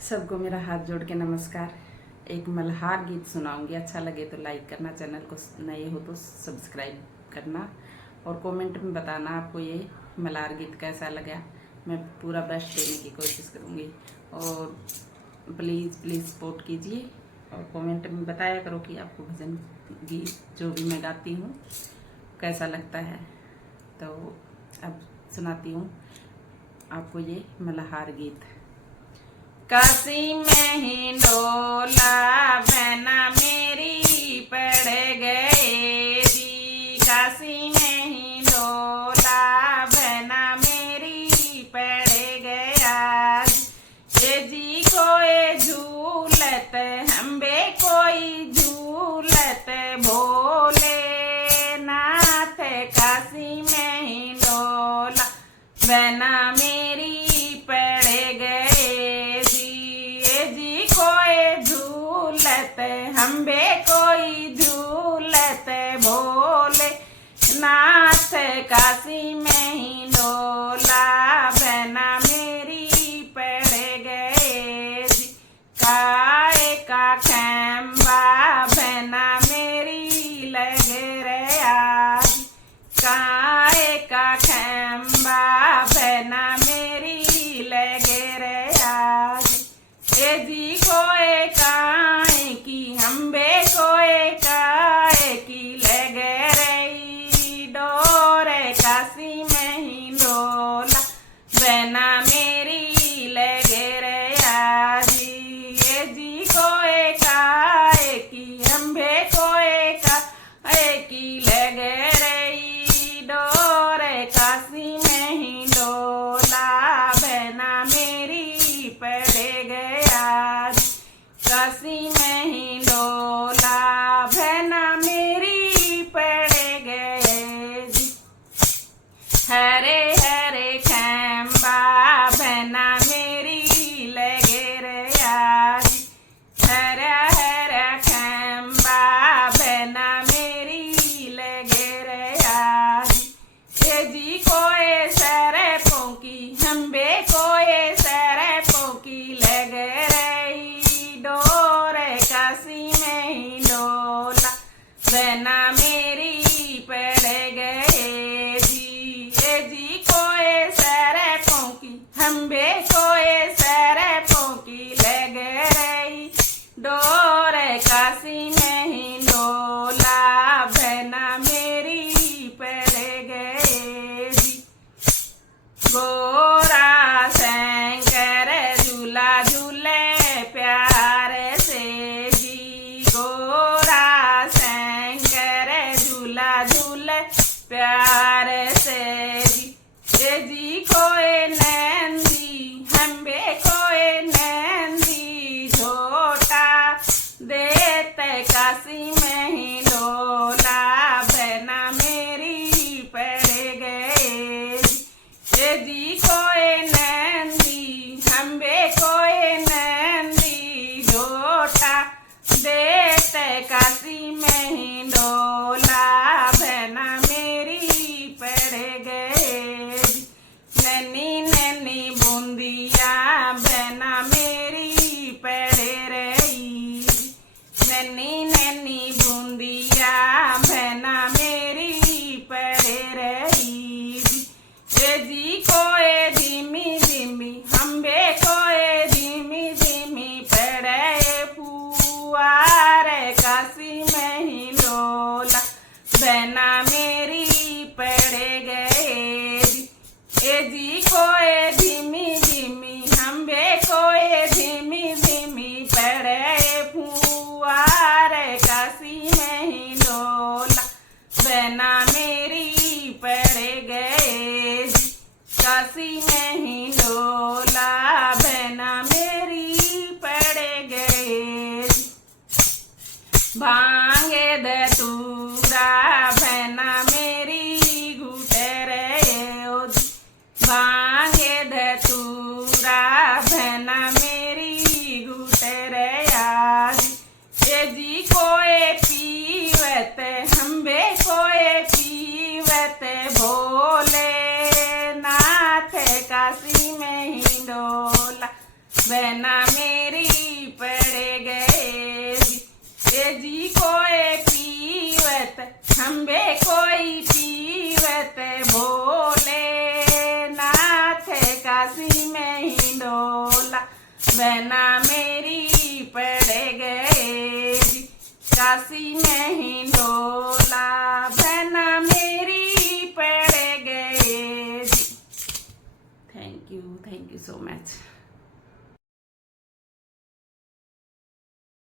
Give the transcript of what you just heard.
सबको मेरा हाथ जोड़ के नमस्कार। एक मल्हार गीत सुनाऊंगी, अच्छा लगे तो लाइक करना, चैनल को नए हो तो सब्सक्राइब करना और कमेंट में बताना आपको ये मल्हार गीत कैसा लगा। मैं पूरा बेस्ट देने की कोशिश करूंगी और प्लीज़ प्लीज़ सपोर्ट कीजिए और कमेंट में बताया करो कि आपको भजन गीत जो भी मैं गाती हूँ कैसा लगता है। तो अब सुनाती हूँ आपको ये मल्हार गीत। काशी में ही डोला बहना मेरी पड़ गए जी, काशी में ही डोला बहना मेरी पड़ गया ये जी। कोई झूलत हम्बे कोई झूलत भोले नाथ, काशी में ही डोला बहना मेरी पड़ गए कोई झूलत हम्बे कोई झूलत भोले नाथ, काशी में ही डोला बहना मेरी पड़ गए जी। काय का खैम्बा बहना मेरी लग रहा, काय का खैम्बा बहना मेरी लग रहा जी। कोई काय की हम्बे कोई काय की लग रही डोर, काशी में ही डोला बहना मेरी लग रहा जी। ये जी कोई काय की हम्बे कोई काय की लग रही डोर, काशी में ही डोला बहना मेरी पड़ गया, काशी में ही डोला बहना मेरी पड़ गए जी। हरे हरे खैम्बा बहना मेरी लगे रहा जी, हरा हरा खैम्बा बहना मेरी लगे रहा जी। ये जी कोई सरपों की हम्बे कोई सरपों की लग रही डोर, काशी में ही डोला बहना मेरी पड़ गए जी। ये जी कोई सरपों की हम्बे कोई सरपों की लग रही डोर, काशी में ही डोला बहना मेरी पड़ गए जी। गोरा शंकर झूला झूले प्यार से जी, गोरा शंकर झूला झूले प्यार से जी। ये जी कोई नंदी हम्बे कोई नंदी झोटा देते, काशी में ही डोला बहना मेरी पड़ गए ये जी। कोई नंदी हम्बे कोई नंदी झोटा देते, काशी में ही डोला बहना मेरी पड़ गए। नैनी नैनी बूंदिया बहना मेरी पड़ रही, नैनी नैनी बूंदिया बहना मेरी पड़ रही ये जी। कोई धीमी धीमी हम्बे कोई धीमी धीमी पड़े पुआर, काशी में ही डोला बहना मेरी पड़ गए ये जी। कोई धीमी धीमी हम्बे कोई धीमी धीमी पड़े पुआर, काशी में ही डोला बहना मेरी पड़ गए, काशी में ही डोला बहना मेरी पड़ गए। भांगे धतूरा बहना मेरी घुट रहे ओ, भांगे धतूरा बहना मेरी घुट रहा ये जी। कोई पीवत हम्बे कोई पीवत भोले नाथ, काशी में ही डोला बहना मेरी पड़ गए जी कोई पीवत खम्बे कोई पीवत भोले नाथ काशी में ही डोला। बहना मेरी पड़ गए काशी में ही डोला। बहना मेरी पड़ गए। Thank you so much.